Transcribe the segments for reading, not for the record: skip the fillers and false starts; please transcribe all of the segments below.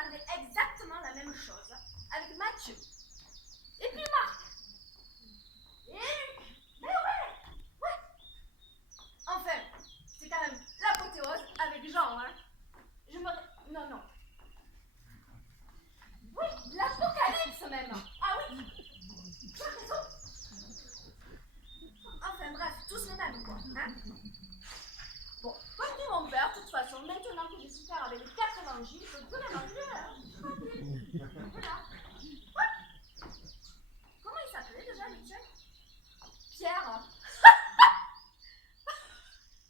arrivé exactement la même chose avec Mathieu. Et puis Marc. Et Luc. Mais ouais. Enfin, c'est quand même l'apothéose avec Jean, hein. Non. Oui, l'apocalypse même. Ah oui. Tu as raison. Enfin bref, tous les mêmes quoi, hein. Bon, comme dit mon père, de toute façon, maintenant que j'ai souffert avec les 4 évangiles, je peux les manger, hein. Tranquille. Voilà. Ouais. Comment il s'appelait déjà, Michel? Pierre.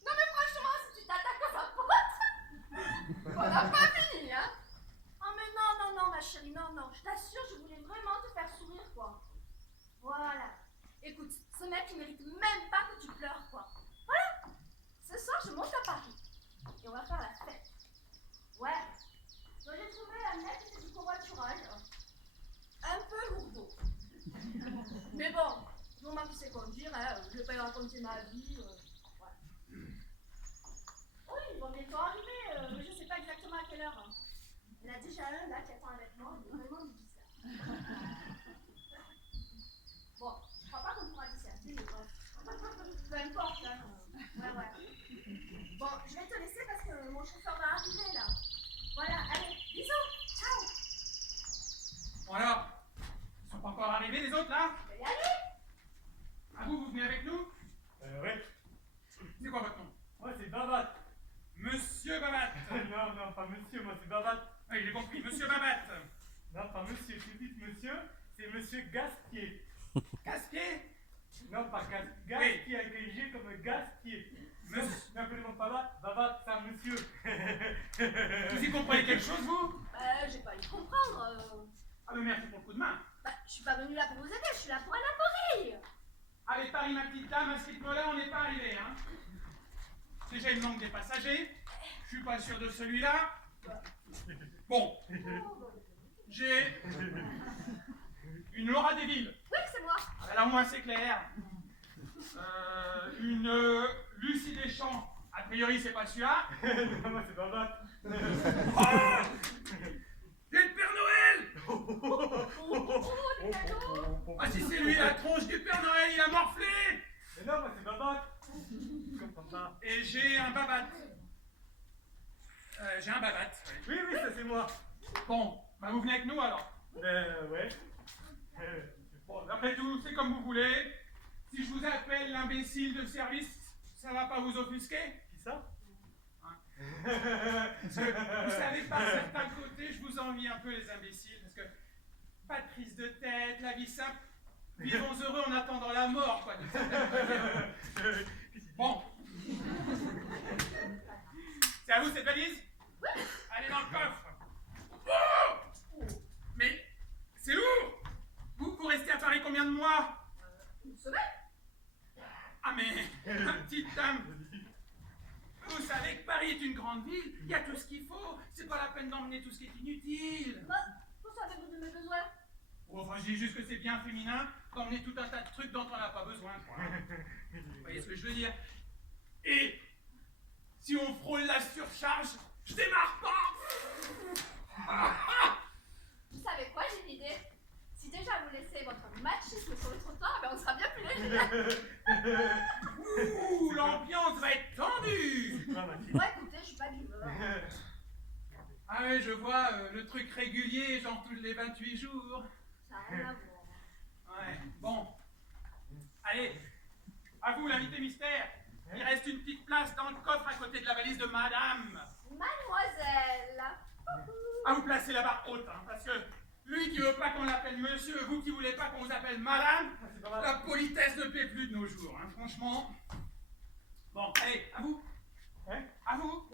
Non mais franchement, si tu t'attaques à sa pote, on n'a pas fini, hein. Oh mais non, ma chérie, non. Je t'assure, je voulais vraiment te faire sourire, quoi. Voilà. Écoute, ce mec, il mérite même pas que tu pleures, quoi. Voilà. Ce soir, je monte à Paris. Et on va faire la fête. Ouais. Donc j'ai trouvé un mec qui fait du covoiturage. Un peu lourdeau. Mais bon, du moment qu'il sait conduire, hein, je vais pas lui raconter ma vie. Ouais. Oui, ils vont bientôt arriver, mais je sais pas exactement à quelle heure. Il y en a déjà un là qui attend avec moi, il est vraiment bizarre. Bon, je crois pas qu'on pourra disserter, mais bon. Peu importe, hein. Ouais. Bon, je vais te laisser parce que mon chauffeur va arriver là. Voilà, allez, bisous, ciao. Bon alors, ils sont pas encore arrivés les autres là? Je vais y aller. Ah vous venez avec nous? Ouais. C'est quoi votre nom? Moi, c'est Babat. Monsieur Babat. Non, pas monsieur, moi, c'est Babat. Ah, j'ai compris, monsieur Babat. Non, pas monsieur, je dis monsieur, c'est monsieur Gastier. Casse-pied? Non, pas Gastier, avec un G comme Gastier. Monsieur. N'appelez-moi pas Babat, c'est un monsieur. Vous y comprenez quelque chose, vous? J'ai pas eu comprendre. Ah mais merci pour le coup de main. Je suis pas venue là pour vous aider, je suis là pour aller à Paris. Allez, Paris, ma petite dame, à ce rythme-là, on n'est pas arrivé, hein. Déjà, il manque des passagers. Je suis pas sûr de celui-là. Bon. J'ai une Laura Deville. Oui, c'est moi. Alors moi, c'est clair. Une Lucie Deschamps. A priori, c'est pas celui-là. Non, moi, c'est Babat. Oh, c'est le Père Noël. Des cadeaux. Ah, si c'est lui, la tronche du Père Noël, il a morflé. Mais non, moi, c'est Babat. Je comprends pas. Et j'ai un babat. J'ai un babat. Oui, ça, c'est moi. Bon, bah vous venez avec nous alors. Ouais. Bon, après tout, c'est comme vous voulez. Si je vous appelle l'imbécile de service, ça va pas vous offusquer? Qui ça? Parce que, vous savez, par certains côtés, je vous envie un peu les imbéciles, parce que pas de prise de tête, la vie simple, vivons heureux en attendant la mort, quoi. Bon. C'est à vous cette valise? Allez dans le coffre. Oh, mais c'est lourd. Vous restez à Paris combien de mois? Une semaine. Ah mais, ma petite dame, vous savez que Paris est une grande ville, il y a tout ce qu'il faut, c'est pas la peine d'emmener tout ce qui est inutile. Vous savez-vous de mes besoins? Oh, enfin, je dis juste que c'est bien féminin d'emmener tout un tas de trucs dont on n'a pas besoin, quoi. Vous voyez ce que je veux dire? Et si on frôle la surcharge, je démarre pas. Vous savez quoi, j'ai une idée. Si déjà vous laissez votre machisme sur le trottoir, ben on sera bien plus léger. Ouh, l'ambiance va être tendue. Moi, écoutez, je suis pas d'humeur. Ah ouais, je vois le truc régulier, genre tous les 28 jours. Ça n'a rien à voir. Ouais, bon. Allez, à vous l'invité mystère. Il reste une petite place dans le coffre à côté de la valise de madame. Mademoiselle. À vous placer la barre haute, hein, parce que lui qui veut pas qu'on l'appelle monsieur, vous qui voulez pas qu'on vous appelle madame, la politesse ne paie plus de nos jours, hein, franchement. Bon, allez, à vous. Hein? À vous.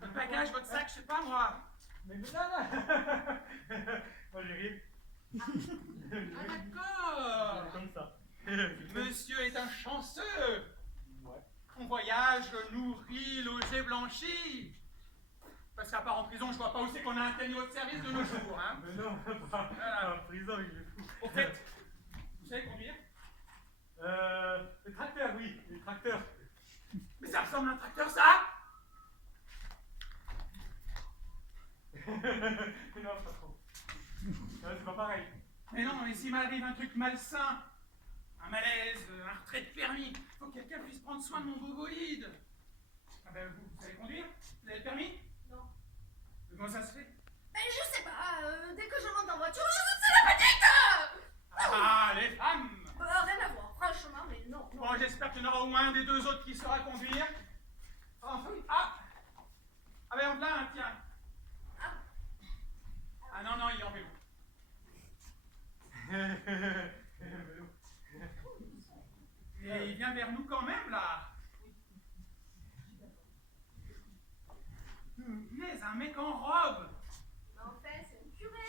Votre bagage, votre sac, je sais pas moi. Mais non. Moi, j'ai rien. Ah d'accord. Comme ça. Monsieur est un chanceux. Ouais. On voyage, nourri, logé, blanchi. Parce qu'à part en prison, je vois pas où c'est qu'on a un tel niveau de service de nos jours, hein. Mais non, pas en prison, il est fou. Au fait, vous savez conduire? Les tracteurs, oui, les tracteurs. Mais ça ressemble à un tracteur, ça? Non, pas trop. C'est pas pareil. Mais non, mais s'il m'arrive un truc malsain, un malaise, un retrait de permis, faut que quelqu'un puisse prendre soin de mon boboïde. Ah ben, vous savez conduire? Vous avez le permis? Non. Comment ça se fait? Mais je sais pas, dès que je monte en voiture, c'est la panique! Ah, les femmes! Rien à voir, franchement, mais non. Bon, j'espère qu'il y en aura au moins un des deux autres qui saura conduire. Enfin, ah! Ah ben, en plein, un, tiens. Ah non, non, il est en vélo. Et il vient vers nous quand même, là. Mais un mec en robe. Mais en fait, c'est le curé.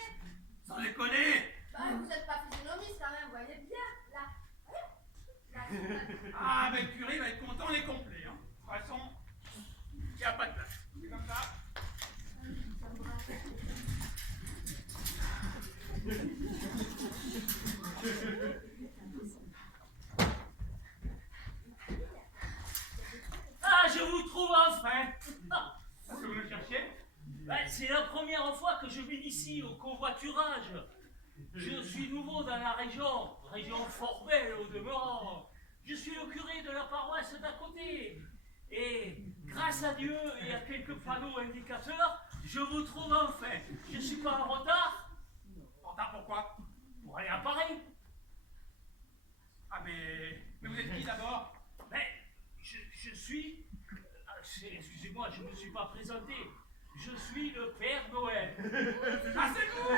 Sans déconner. Bah, vous êtes pas physionomiste quand même, vous voyez bien, là. Ah, ben le curé va être content, les complets. Hein. De toute façon, il n'y a pas de place. C'est comme ça. Ah, je vous trouve enfin! Est-ce que vous me cherchiez? C'est la première fois que je viens ici au convoiturage. Je suis nouveau dans la région fort belle au demeurant. Je suis le curé de la paroisse d'à côté. Et grâce à Dieu et à quelques panneaux indicateurs, je vous trouve enfin. Je suis pas en retard. En retard pourquoi? Pour aller à Paris. Ah, mais vous êtes qui d'abord? Mais je suis... Excusez-moi, je ne me suis pas présenté. Je suis le Père Noël. Ah, c'est vous!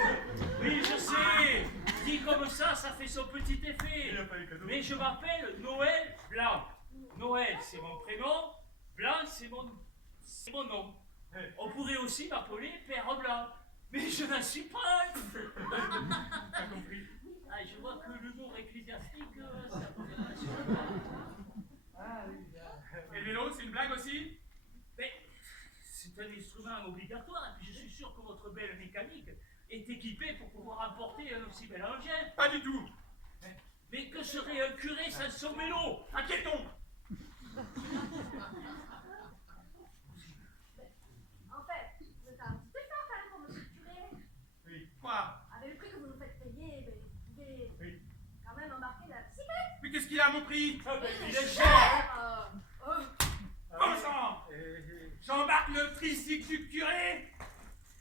Oui, je sais. Dit comme ça fait son petit effet. Il a pas eu cadeau. Mais je m'appelle Noël Blanc. Noël, c'est mon prénom. Blanc, c'est mon nom. On pourrait aussi m'appeler Père Blanc. Mais je n'en suis pas. T'as compris. Ah, je vois que l'humour ecclésiastique, ça peut pas. Ah oui. Et le vélo, c'est une blague aussi? Mais c'est un instrument obligatoire, et puis je suis sûr que votre belle mécanique est équipée pour pouvoir emporter un aussi bel engin. Pas du tout. Mais que serait un curé sans son vélo? Un piéton. En fait, vous êtes un petit peu fort quand même pour monsieur le curé. Oui. Quoi? Avec le prix que vous nous faites payer, ben, vous pouvez Oui. quand même embarquer la bicyclette. Mais qu'est-ce qu'il a à mon prix? Ah ben, il est cher. cher. Bon sang! J'embarque le tricycle du curé,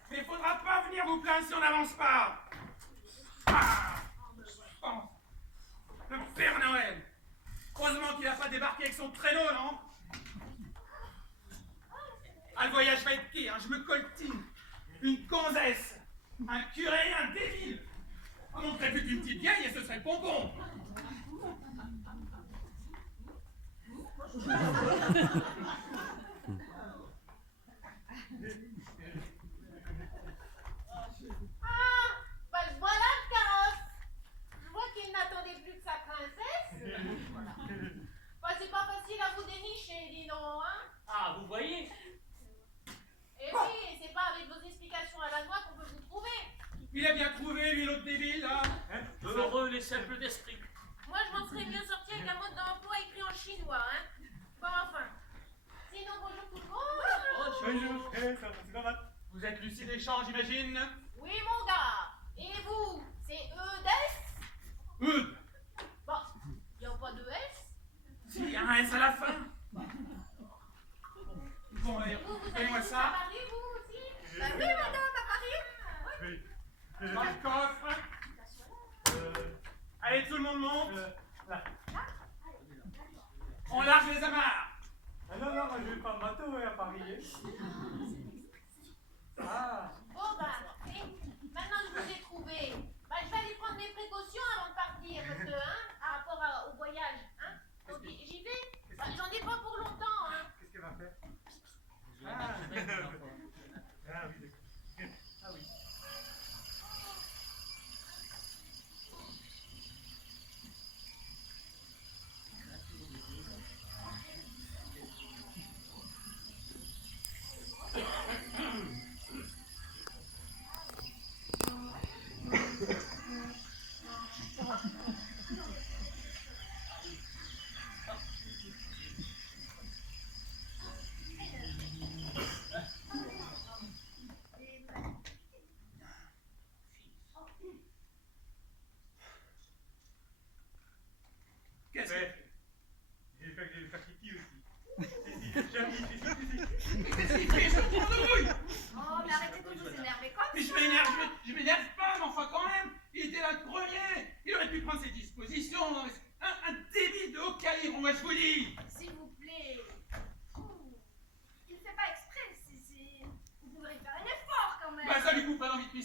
mais faudra pas venir vous plaindre si on n'avance pas. Ah! Bon. Le Père Noël. Heureusement qu'il n'a pas débarqué avec son traîneau, non? Ah, le voyage va être gai, hein, je me coltine. Une gonzesse, un curé, un débile. On montrait plus qu'une petite vieille et ce serait pompon. Ah, bah voilà le carrosse. Je vois qu'il n'attendait plus que sa princesse. Bah c'est pas facile à vous dénicher, dis donc, hein. Ah, vous voyez? Et oui, c'est pas avec vos explications à la noix qu'on peut vous trouver. Il a bien trouvé, lui, l'autre débile, là. Hein? Heureux les simples d'esprit. Moi je m'en serais mieux sorti avec un mode d'emploi écrit en chinois, hein. Bon enfin. Sinon bonjour tout le monde. Bonjour. C'est pas mal. Vous êtes Lucie Deschamps, j'imagine? Oui mon gars. Et vous, c'est EDS? Eudes. Bon, y a pas de S. Si, il y a un S à la fin. Bon, allez, Vous allez donnez-moi tous à ça. Paris, vous aussi? Bah oui, madame, à Paris. Oui. Dans le coffre. Allez, tout le monde monte. Là. On largue les amarres. Ah non, non, moi je vais pas m'attendre à Paris. Ah. Bon bah, maintenant que je vous ai trouvé, bah, je vais aller prendre mes précautions avant de partir, parce que, hein, par rapport au voyage, hein. Donc j'y vais, bah, j'en ai pas pour longtemps, hein. Qu'est-ce qu'elle va faire? Ah. Ah oui, d'accord. Ah oui.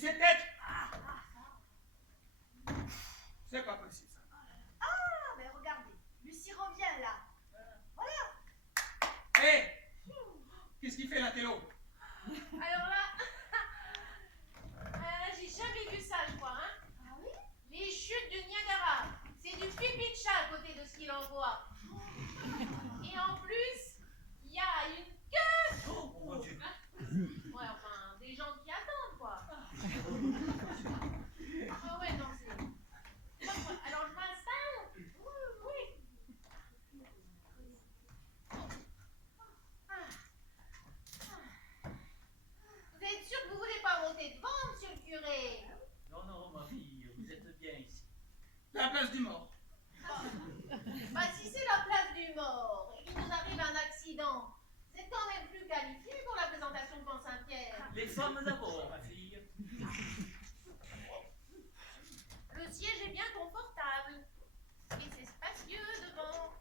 c'est peut-être... C'est pas possible, ça. Ah, mais regardez, Lucie revient là. Voilà. Hé, qu'est-ce qu'il fait, l'intello? Alors là, j'ai jamais vu ça, je crois, hein. Ah oui? Les chutes du Niagara, c'est du pipi de chat à côté de ce qu'il envoie. Et en plus, il y a une queue. Oh mon Dieu. Ouais, enfin, des gens qui attendent, quoi. Ah ouais, non, c'est... Alors, je m'installe. Oui. Vous êtes sûr que vous voulez pas monter devant, monsieur le curé? Non, non, ma fille, vous êtes bien ici. La place du mort. Bah, si c'est la place du mort et qu'il nous arrive un accident, c'est quand même plus qualifié pour la présentation devant Saint-Pierre. Les femmes d'abord, ma fille. Le siège est bien confortable. Et c'est spacieux devant.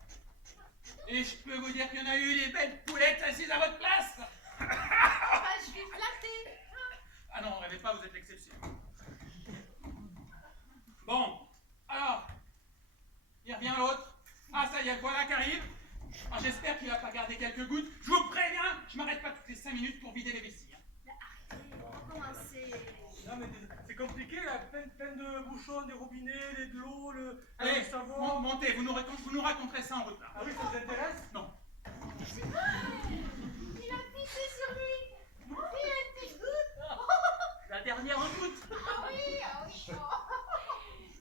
Et je peux vous dire qu'il y en a eu des belles poulettes assises à votre place. Bah, je suis flattée. Ah non, rêvez pas, vous êtes l'exception. Bon, alors, il revient l'autre. Ah, ça y est, voilà qui arrive. Ah, j'espère qu'il va pas garder quelques gouttes. Je vous préviens, je m'arrête pas toutes les 5 minutes pour vider les vessies. Hein. Mais arrêtez, on va commencer. Non, mais c'est compliqué, là. Plein de bouchons, des robinets, de l'eau, le Allez, savon. montez, vous nous raconterez ça en route là. Ah oui, ça vous intéresse? Non. Il a pissé sur lui. Et elle t'égoutte. La dernière goutte. Ah oui.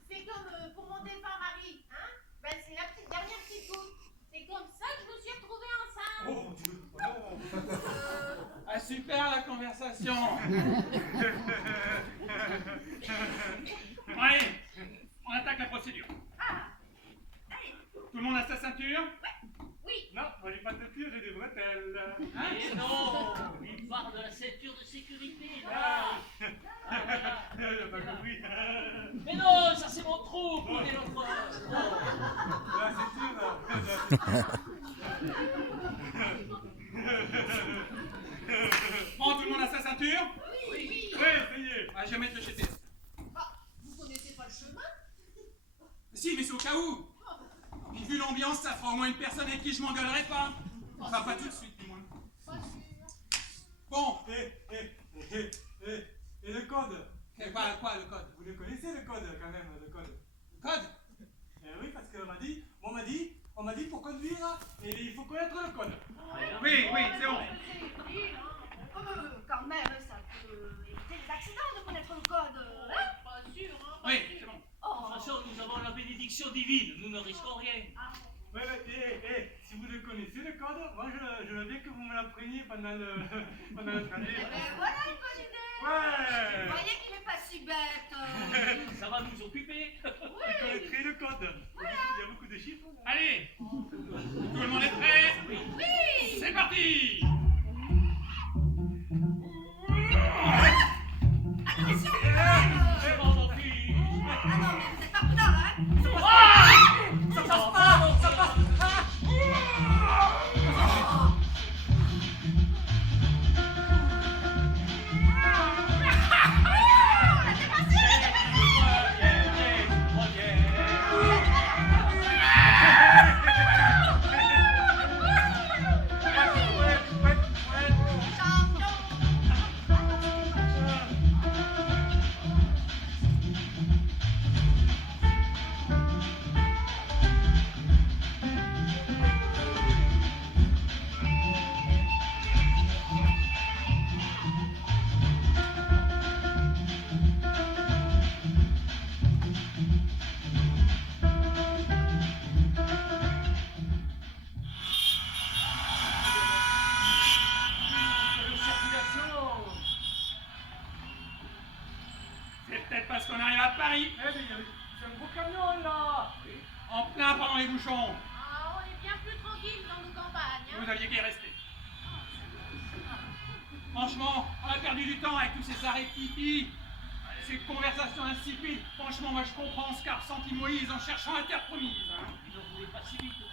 C'est comme pour mon défunt mari, hein. Ben, c'est la dernière petite goutte. C'est comme ça que je me suis retrouvée enceinte. Oh mon Dieu. Oh, non. Ah, super la conversation. Bon, allez, on attaque la procédure. Tout le monde a sa ceinture? Non, moi j'ai pas de ceinture, j'ai des bretelles. Hein? Et non, il parle de la ceinture de sécurité. Là. Ah. Voilà. J'ai pas compris. Mais non, ça c'est mon trou. Prenez l'autre. Oh. La ceinture, là. Bon, tout le monde a sa ceinture? Oui. Ouais, essayez. Ah, je vais mettre le GPS. Vous connaissez pas le chemin? Si, mais c'est au cas où. Puis vu l'ambiance, ça fera au moins une personne avec qui je m'engueulerai pas. Enfin, pas tout de suite, du moins. Pas sûr. Bon, Et le code? quoi le code? Vous le connaissez le code quand même, le code? Le code? Oui, parce qu'on m'a dit pour conduire, il faut connaître le code. Oui, c'est bon. Quand même, ça peut éviter les accidents de connaître le code. Hein? Pas sûr, hein. Oui, c'est bon. De toute façon, nous avons la bénédiction divine. Nous ne risquons rien. Ouais, si vous le connaissez le code, moi je veux bien que vous me l'appreniez pendant le trajet. Mais voilà une bonne idée. Vous Ouais. voyez qu'il n'est pas si bête. Ça va nous occuper. Vous connaîtrez le code. Il y a beaucoup de chiffres. Là. Allez, tout le monde est prêt? Oui. C'est parti! Attention, C'est bon, mon fils. Ah non, mais vous n'êtes pas prudent, hein? Ça passe pas. Ça passe pas. C'est peut-être parce qu'on arrive à Paris, Eh, mais c'est un gros camion là. en plein pendant les bouchons. Ah, on est bien plus tranquille dans nos campagnes, hein. Vous aviez qu'à y rester. Franchement, on a perdu du temps avec tous ces arrêts pipi, ces conversations insipides. Franchement, moi je comprends ce qu'a ressenti Moïse en cherchant la terre promise. Hein. Il ne voulait pas si vite. Sur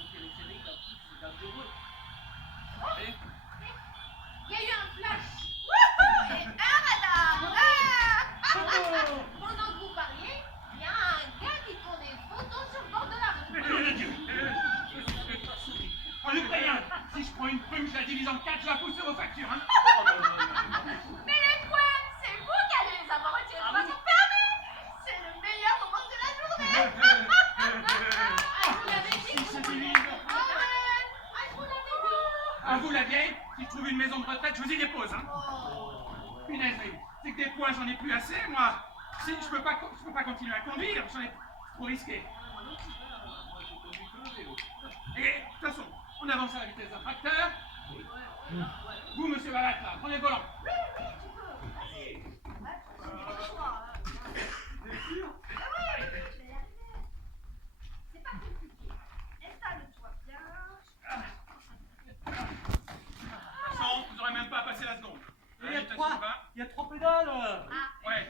le téléphérique, en plus, c'est dangereux. Et Il y a eu un flash. Et un radar. je vous y dépose, hein. Punaise, mais c'est que des points, j'en ai plus assez, moi. Si, je peux pas continuer à conduire, j'en ai trop risqué. Et, de toute façon, on avance à la vitesse d'un tracteur. Vous, monsieur Balat, là, prenez le volant. C'est pas compliqué. Installe-toi bien. De toute façon, vous n'aurez même pas à passer la seconde. Il y a 3 pédales. Ouais,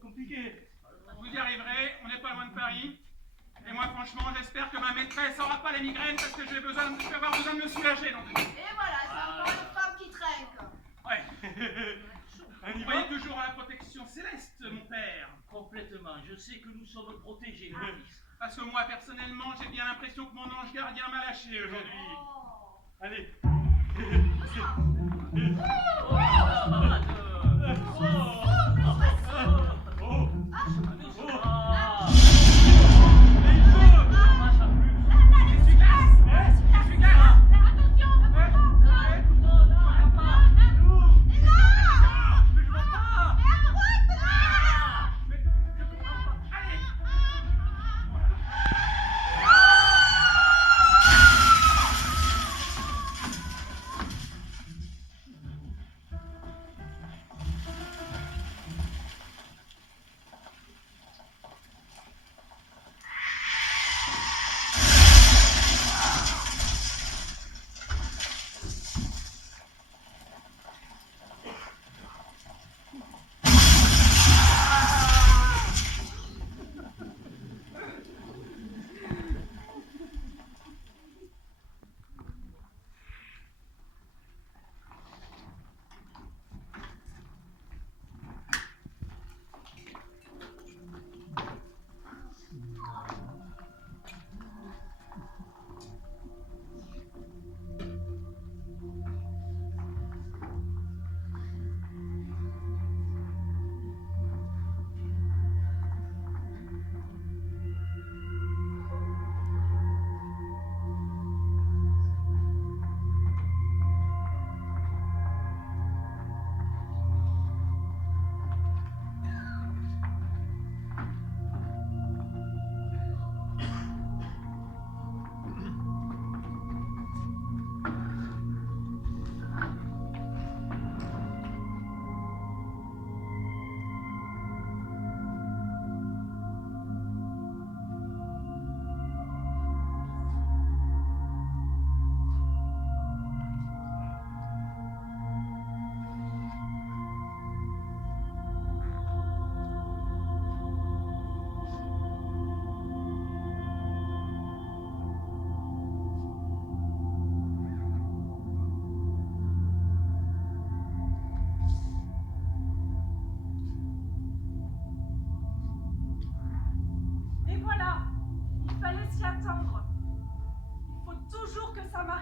Compliqué. vous y arriverez, on n'est pas loin de Paris. Et moi, franchement, j'espère que ma maîtresse n'aura pas les migraines parce que je vais avoir besoin de me soulager dans 2 minutes. Et voilà, c'est encore une femme qui traîne. Ouais. On y Vous va? croyez toujours à la protection céleste, mon père. Complètement. Je sais que nous sommes protégés, mon fils. Parce que moi, personnellement, j'ai bien l'impression que mon ange gardien m'a lâché aujourd'hui. Oh. Allez.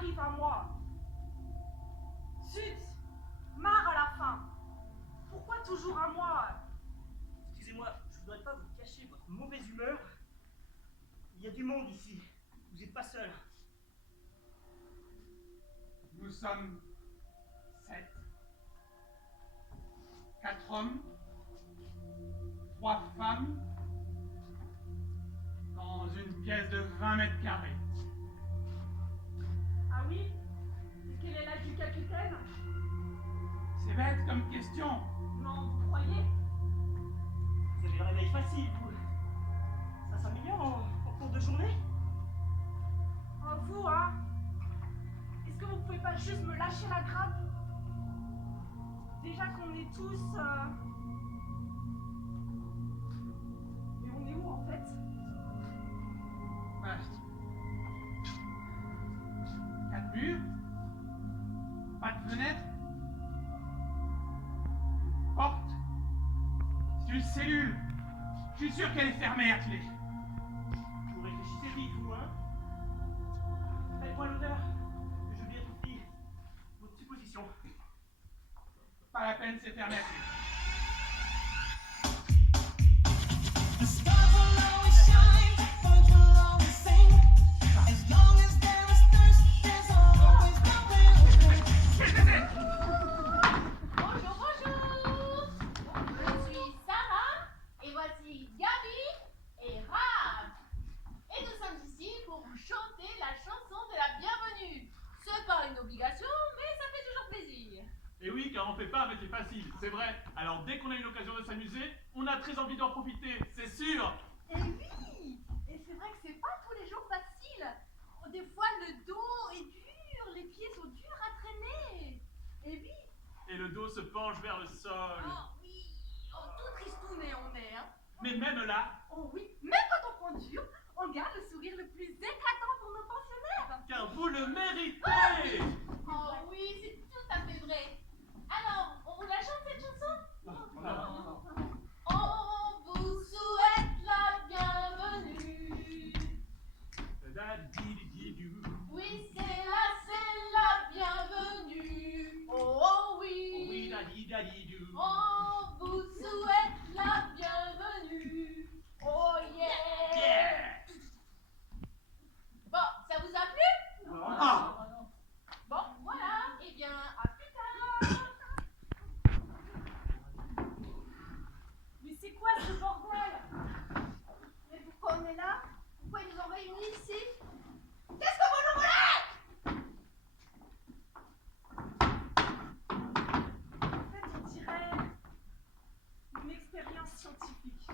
arrive à moi. Zut, marre à la fin. Pourquoi toujours à moi? Excusez-moi, je voudrais pas vous cacher votre mauvaise humeur. Il y a du monde ici. Vous n'êtes pas seul. Nous sommes 7. 4 hommes, 3 femmes, dans une pièce de 20 mètres carrés. Ah oui? Et quel est l'âge du capitaine? C'est bête comme question. Non, vous croyez? Vous avez le réveil facile, vous. Ça s'améliore en cours de journée? Oh, vous, hein? Est-ce que vous pouvez pas juste me lâcher la grappe? Déjà qu'on est tous... Mais on est où, en fait? Voilà. 4 murs, pas de fenêtre, porte. C'est une cellule. Je suis sûr qu'elle est fermée à clé. Vous réfléchissez vite, vous, hein? Faites-moi l'honneur que je vérifie votre supposition. Pas la peine, c'est fermé à clé. The stars will always shine, birds will always sing. As long as there is thirst, there's always the will. car on fait pas un métier facile, c'est vrai. Alors dès qu'on a une occasion de s'amuser, on a très envie d'en profiter, c'est sûr. Et oui! Et c'est vrai que c'est pas tous les jours facile. Des fois, le dos est dur, les pieds sont durs à traîner. Et oui! Et le dos se penche vers le sol. Oh oui! Oh, tout tristouné on est, hein? Mais même là, Oh oui! Même quand on conduit, on garde le sourire le plus éclatant pour nos pensionnaires. car vous le méritez. Oh oui, c'est tout à fait vrai. Alors, on vous la chante cette chanson? On vous souhaite la bienvenue. Oui, c'est la bienvenue. Oh oui. On vous souhaite la bienvenue. Oh yeah. Yeah. Bon, ça vous a plu? Ah. Bon, voilà. Eh bien, à plus tard. Mais c'est quoi ce bordel? Mais pourquoi on est là? Pourquoi ils nous ont réunis ici? Qu'est-ce que vous nous voulez? En fait, on dirait une expérience scientifique.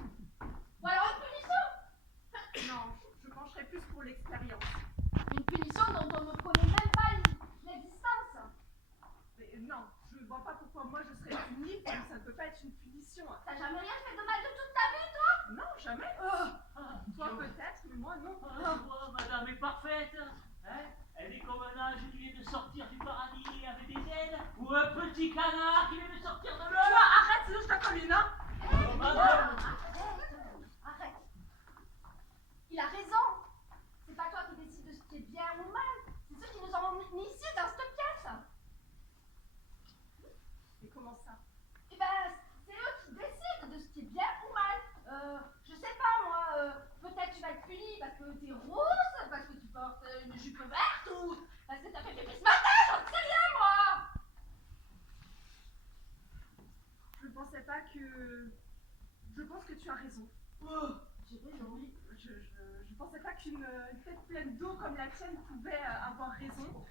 Ou alors une punition? Non, je pencherais plus pour l'expérience. Une punition dont on ne connaît même pas l'existence. Mais non, je ne vois pas pourquoi moi je serais punie, comme ça ne peut pas être une punition. T'as jamais rien fait de mal de toute ta vie, toi? Non, jamais. Toi peut-être, mais moi non. Oh, madame est parfaite. Hein? Elle est comme un ange qui vient de sortir du paradis avec des ailes, ou un petit canard qui vient de sortir de Tu l'eau. vois, arrête, sinon je t'accoline, hein. Oh, madame. Arrête. Il a raison. C'est pas toi qui décides de ce qui est bien ou mal. C'est ceux qui nous ont mis ici dans cette pièce. Mais comment ça? Eh ben, c'est eux qui décident de ce qui est bien ou mal. Je sais pas moi, peut-être tu vas être puni parce que t'es rousse, parce que tu portes une jupe verte ou parce que t'as fait pipi ce matin, j'en sais rien moi. Je pensais pas que... Je pense que tu as raison. J'ai raison. Oui, je pensais pas qu'une tête pleine d'eau comme la tienne pouvait avoir raison.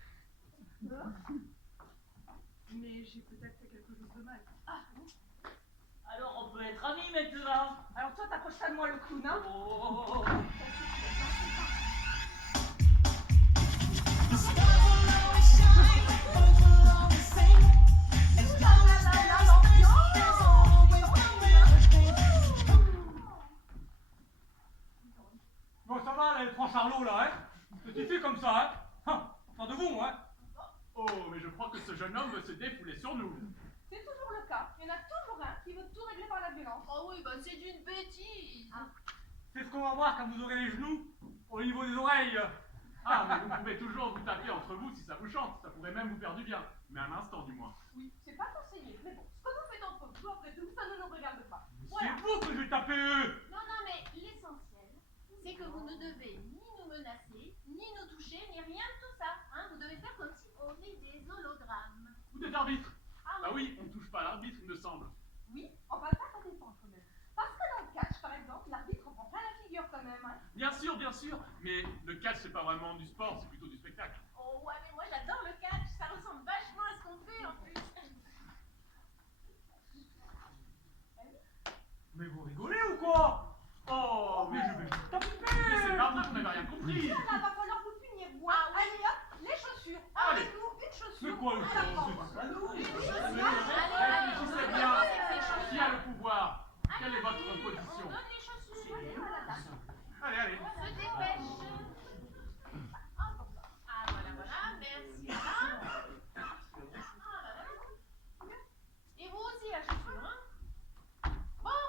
Mais j'ai peut-être fait quelque chose de mal. Alors on peut être amis maintenant. Alors toi, t'approches pas de moi le clown, hein. Oh. The stars will always shine, birds will always sing. As long as there's space, there's always another thing. Bon, ça va, là, les trois charlots, là, hein? C'est fait comme ça, hein? Pas de vous, moi, hein? Oh, mais je crois que ce jeune homme veut se défouler sur nous. C'est toujours le cas. Il y en a toujours un qui veut tout régler par la violence. Oh oui, bah c'est d'une bêtise. C'est ce qu'on va voir quand vous aurez les genoux au niveau des oreilles. Ah, mais vous pouvez toujours vous taper entre vous si ça vous chante. Ça pourrait même vous faire du bien. Mais un instant, du moins. Oui, c'est pas conseillé. Mais bon, ce que vous faites entre vous, après tout, ça ne nous regarde pas. C'est vous que je vais taper eux. Non, non, mais l'essentiel, c'est que vous ne devez ni nous menacer, ni nous toucher, ni rien de tout ça. Hein, vous devez faire comme si on est des hologrammes. Vous êtes arbitre. Ah Bah oui, on ne touche pas l'arbitre, il me semble. Oui, enfin ça dépend quand même. Parce que dans le catch, par exemple, l'arbitre en prend plein la figure quand même. Hein. Bien sûr, mais le catch, c'est pas vraiment du sport, c'est plutôt du spectacle. Oh ouais, mais moi j'adore le catch, ça ressemble vachement à ce qu'on fait en plus. Mais vous rigolez ou quoi? Oh, mais je vais vous taper. Mais c'est pas vrai, vous n'avez rien compris. Là, va falloir vous punir, moi. Allez hop, les chaussures. Allez. Avec nous, une chaussure. C'est quoi le à la sport? France. C'est pas nous. Réfléchissez bien. Qui a le pouvoir? Quelle est votre On position? donne les chaussures. Allez, allez. On se dépêche. Ah voilà, voilà, merci madame. Et vous aussi la chaussure, hein? Bon,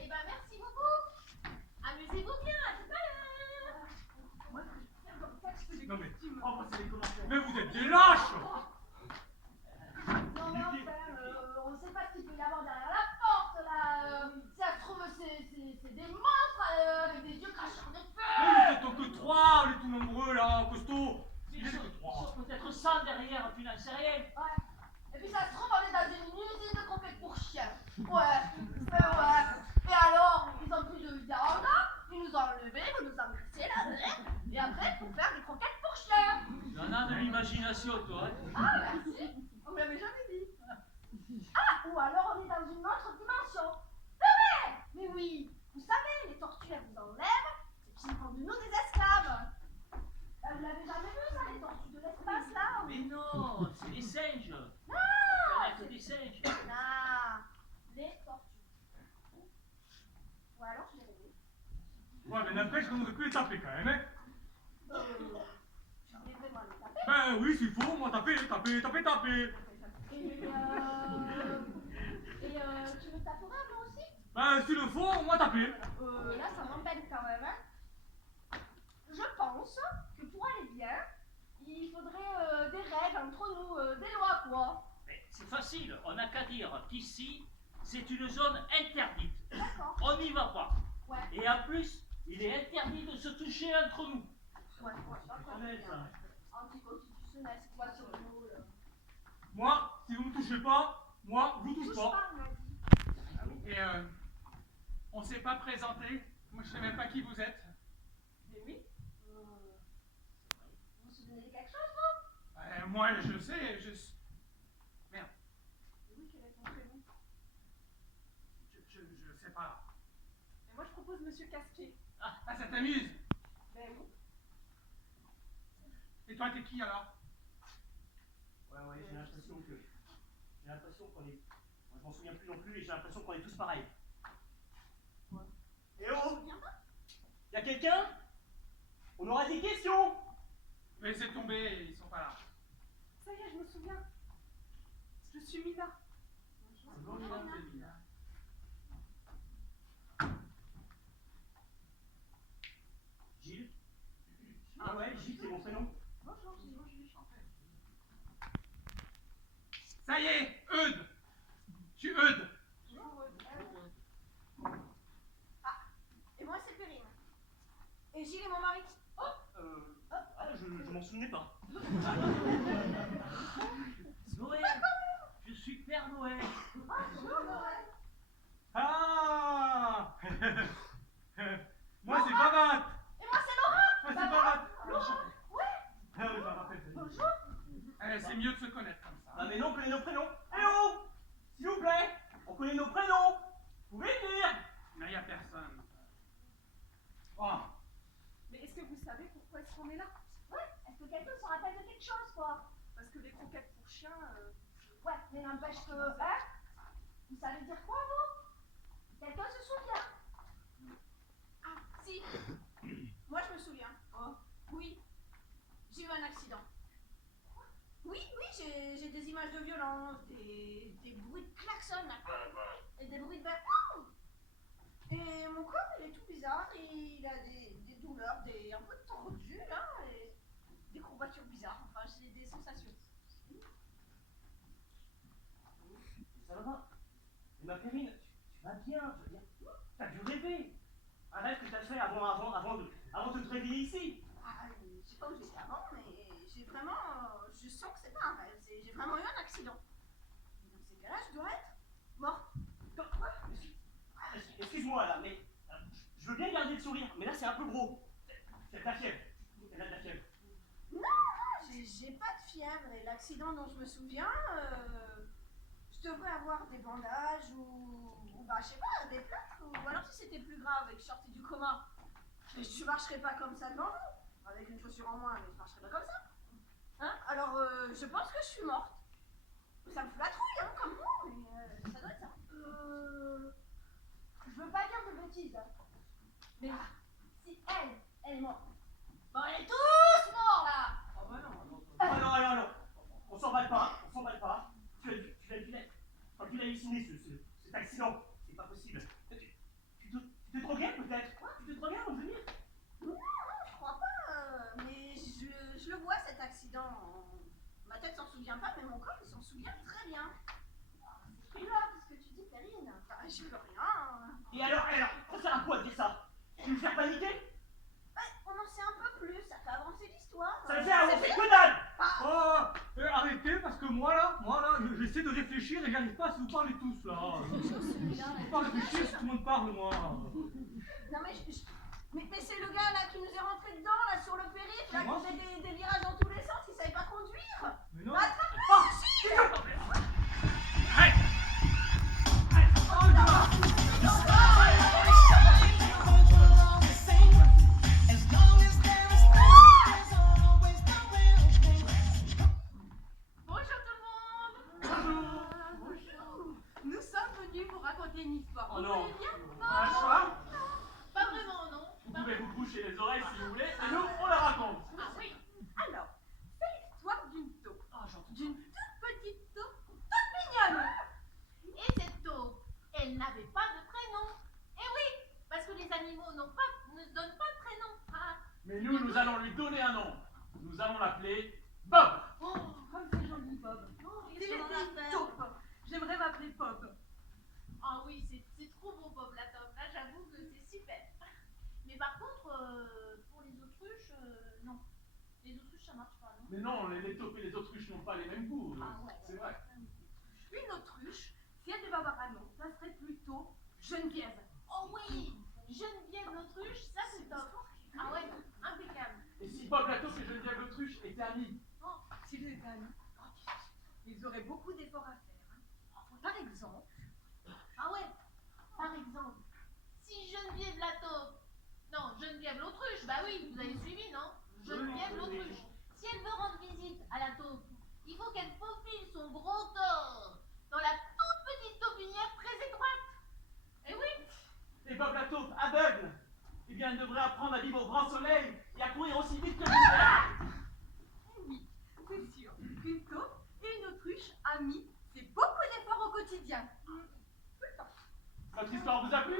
et ben merci beaucoup. Amusez-vous bien, à tout à l'heure. Moi, ce que je fais dans le catch, c'est des Non, mais- costumes. Oh, passez les commentaires. Mais vous êtes des lâches. Non mais enfin, on sait pas ce qu'il peut y avoir derrière la porte là. Si ça se trouve, c'est des monstres avec des yeux cracheurs de Mais feu. vous êtes que trois, on est tout nombreux là, costauds. Ils Il est sont que trois. peut-être 100 derrière, tu n'en sais rien. Ouais. Et puis ça se trouve, on est dans une usine de croquettes pour chiens. Ouais. Ouais. Et alors, ils ont pris de viande, ils nous ont enlevé, ils nous ont engraissé là, et après, pour faire des croquettes pour chiens. Tu en as de l'imagination, toi. Hein? Ah, merci. On me l'avait jamais dit. Ouais, alors je l'ai rêvé. Ouais, mais n'empêche qu'on aurait pu les taper quand même, hein. Je voulais vraiment les taper. Ben oui, s'il faut, moi taper. Et tu me taperas moi aussi? Ben s'il le faut, moi taper. Là, ça m'embête quand même, hein. Je pense que pour aller bien, il faudrait des règles entre nous, des lois, quoi. Mais c'est facile, on n'a qu'à dire qu'ici, c'est une zone interdite. D'accord. On n'y va pas. Ouais. Et en plus, il est interdit de se toucher entre nous. Ouais, d'accord. Honnête, ça. Anticonstitutionnel, c'est quoi sur le mot, là? Moi, si vous me touchez pas, moi, je vous touche Touche pas. pas, on m'a dit. Et on s'est pas présenté. Moi, je sais même pas qui vous êtes. Mais oui. Vous vous souvenez de quelque chose, vous? Moi, je sais, Merde, Oui, quel est ton prénom? je sais pas. Et moi, je propose Monsieur Casquet. Ah, ça t'amuse? Ben oui. Et toi, t'es qui alors? Ouais, j'ai l'impression qu'on est. Moi, je m'en souviens plus non plus et j'ai l'impression qu'on est tous pareils. Eh oh! Y'a quelqu'un? On aura des questions! Laissez tomber, ils sont pas là. Ça y est, je me souviens. Je suis Mina. Gilles? Ah ouais, Gilles, c'est mon prénom. Bonjour, je suis Ça y est, Eudes. Je suis Eudes. Et moi, c'est Perrine. Et Gilles est mon mari. Je m'en souvenais pas. Noël, je suis Père Noël. Bonjour, Noël. Ah moi, c'est Babat. Et moi, c'est Laura. Moi, c'est Babat. Laura. Ouais. Ah oui, ça rappelle. Bonjour. C'est mieux de se connaître comme ça. Ah mais non, on connaît nos prénoms. Eh oh! S'il vous plaît, on connaît nos prénoms. Vous pouvez venir? Mais il y a personne. Oh, Mais est-ce que vous savez pourquoi est-ce qu'on est là? Ouais. Est-ce que quelqu'un se rappelle de quelque chose, quoi? Parce que les croquettes pour chiens, Ouais, mais n'empêche que, hein? Vous savez dire quoi, vous? Quelqu'un se souvient? Ah, si. Moi, je me souviens. Oh. Oui. J'ai eu un accident. Oui, j'ai des images de violence, des bruits de klaxon, là. Et des bruits de verre. Et mon corps, il est tout bizarre. Il a des douleurs, un peu tordues, là. Et des courbatures bizarres. Enfin, j'ai des sensations. Ça va? Mais ma Perrine, tu vas bien, je veux dire. T'as dû rêver. Un rêve que t'as fait avant de te réveiller ici. Ah, je sais pas où j'étais avant, mais j'ai vraiment. Je sens que c'est pas un rêve. J'ai vraiment eu un accident. Et dans ces cas-là, je dois être morte. Quoi? Excuse-moi là, mais je veux bien garder le sourire, mais là c'est un peu gros. C'est de la fièvre. Elle a de la fièvre. Non, j'ai pas de fièvre. Et l'accident dont je me souviens, je devrais avoir des bandages ou bah, je sais pas, des plâtres. Ou alors si c'était plus grave et que je sortais du coma, je marcherais pas comme ça devant vous. Avec une chaussure en moins, mais je marcherais pas comme ça. Hein? Alors, je pense que je suis morte. Ça me fout la trouille, hein, comme vous, mais ça doit être ça. Je veux pas dire de bêtises, hein. Mais si elle est morte. Bon, elle est tous morts, là. Oh bah non. On s'emballe pas. Tu l'as halluciné cet accident. C'est pas possible. Tu te droguais peut-être? Tu te droguais avant de venir? Non, je crois pas. Mais je le vois, cet accident. Ma tête s'en souvient pas, mais mon corps, il s'en souvient très bien. C'est grave ce que tu dis, Perrine. Enfin, je peux rien. Et alors, ça sert à quoi de dire ça? Tu veux me faire paniquer? Ouais, on en sait un peu plus, ça fait avancer l'histoire. Ça me fait avancer que dalle! Oh, arrêtez, parce que moi là, j'essaie de réfléchir et j'arrive pas à vous parler tous là. Je peux pas réfléchir si tout le monde parle, moi. Non, mais c'est le gars là qui nous est rentré dedans, là, sur le périph', là, qui faisait des virages dans tous les sens, qui savait pas conduire. Mais non. Bonjour tout le monde. Bonjour. Nous sommes venus vous raconter une histoire. Oh Vous non. voulez bien? Un choix? boucher les oreilles si vous voulez, et nous, on la raconte. Ah oui. Alors, c'est l'histoire d'une taupe. Ah, j'entends. D'une toute petite taupe, toute mignonne. Et cette taupe, elle n'avait pas de prénom. Eh oui, parce que les animaux ne se donnent pas de prénom. Ah. Mais nous allons lui donner un nom. Nous allons l'appeler Bob. Oh, comme c'est joli, Bob. qu'est-ce C'est qu'on en a à faire? taupe. J'aimerais m'appeler Pop. Ah oui, c'est trop beau, Bob la taupe. Là, j'avoue que c'est super. Mais par contre, pour les autruches, non. Les autruches, ça marche pas, non? Mais non, les taupes et les autruches n'ont pas les mêmes goûts. Ah ouais. C'est vrai. Une autruche, si elle devait avoir un nom, ça serait plutôt Geneviève. Oh oui, Geneviève l'autruche, ça c'est top. Ah ouais, impeccable. Et si Bob la taupe et Geneviève l'autruche étaient amis? S'ils étaient amis, ils auraient beaucoup d'efforts à faire. Hein. Par exemple, Ah ouais, par exemple, si Geneviève la taupe, non, Geneviève l'autruche, bah oui, vous avez suivi, non? Geneviève l'autruche. Si elle veut rendre visite à la taupe, il faut qu'elle faufile son gros corps dans la toute petite taupinière très étroite. Eh oui. Et Bob la taupe, aveugle, eh bien, elle devrait apprendre à vivre au grand soleil et à courir aussi vite que l'hiver. eh oui, c'est sûr qu'une taupe et une autruche amies, c'est beaucoup d'efforts au quotidien. Tout le temps. Notre histoire vous a plu?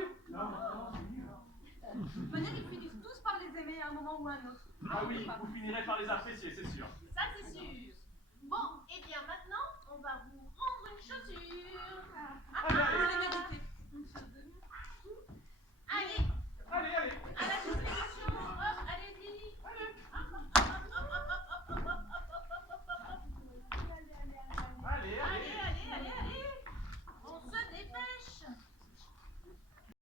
De toute manière, ils finissent tous par les aimer à un moment ou à un autre. Ah oui, vous finirez par les apprécier, c'est sûr. Ça c'est sûr. Bon, et bien maintenant, on va vous rendre une chaussure.